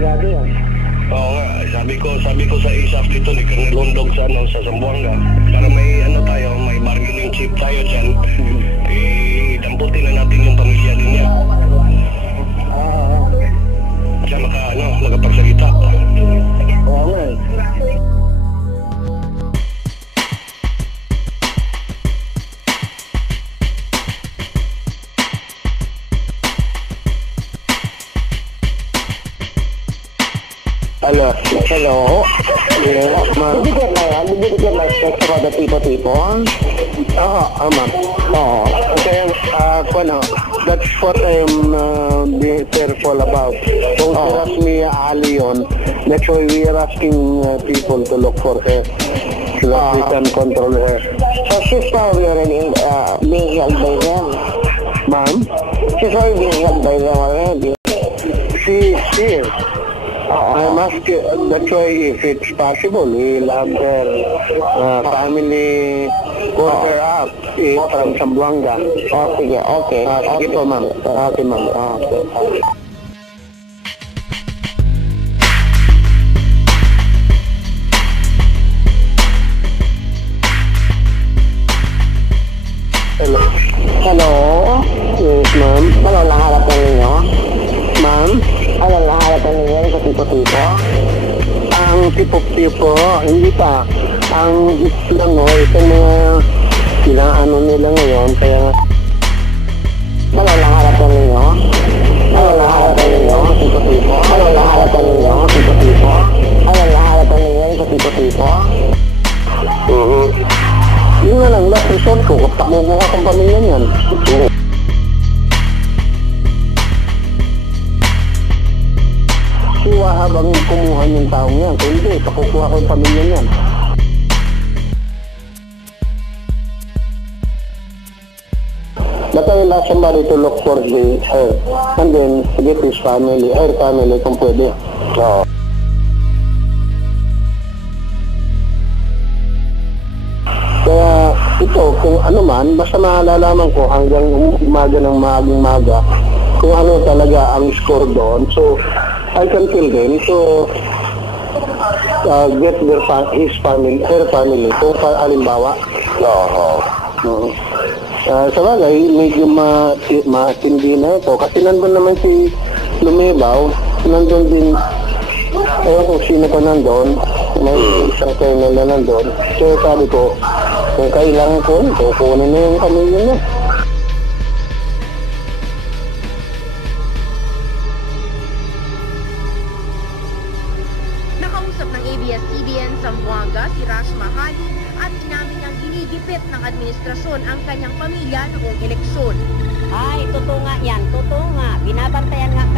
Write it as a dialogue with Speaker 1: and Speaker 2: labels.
Speaker 1: Delegado yan.
Speaker 2: Oo nga, sabi ko, sabi ko sa ISAF dito ni Colonel Londog sa ano, sa Zamboanga, para may ano tayo, may bargaining chip tayo dyan, eh, damputin na natin
Speaker 3: Hello. Hello. Yes, ma'am. Did you get my, did you get my text about the tipo-tipo?
Speaker 1: Oo, ah, ma'am.
Speaker 3: Oo.
Speaker 1: Okay, ah, ano, that's what I'm uh, being careful about.
Speaker 3: Oo.
Speaker 1: oh. me Ali yun, that's why we are asking uh, people to look for her so that we can control her.
Speaker 3: So she's probably already uh, being held by them.
Speaker 1: Ma'am,
Speaker 3: She's already being held by them already.
Speaker 1: she is here. I'm asking, that's why if it's possible, we'll have her uh, family call her up eh, from Zamboanga.
Speaker 3: Oh, sige. Okay.
Speaker 1: Ah, sige po, ma'am. Okay, ma'am. Ah, Okay.
Speaker 3: Tipo-tipo,
Speaker 1: hindi pa. Ang lang o, itong mga kinaano nila ngayon, kaya nga,
Speaker 3: Ano lang harapan ninyo? Ano lang harapan ninyo tipo-tipo? Ano lang harapan ninyo tipo-tipo? Ano lang harapan ninyo tipo-tipo?
Speaker 1: Mhm. Yun na lang, last resort ko, kapag mabuha kang pamilya niyan. Kuha habang kumuha yung taong yan. Kung hindi, pakukuha ko yung pamilya niyan. But I will ask somebody to look for the her and then get his family, her family kung pwede. Oo. Kaya ito, kung ano man, basta maalalaman ko hanggang umaga ng maging maga, kung ano talaga ang score doon. So, I can tell them to uh, get their fa- his family, her family, kung pa, alimbawa. Oo. Oo. Uh, sa bagay, medyo ma matindi na ito. Kasi nandun naman si Lumebaw, nandun din, ewan kung sino pa nandun, may isang colonel na nandun. So sabi ko, kung kailangan ko, kukunin na yung pamilya niya.
Speaker 4: Nakausap ng ABS-CBN Zamboanga si Rash Mahali at inamin niyang ginigipit ng administrasyon ang kanyang pamilya noong eleksyon.
Speaker 5: Ay, totoo nga yan. Totoo nga. Binabantayan nga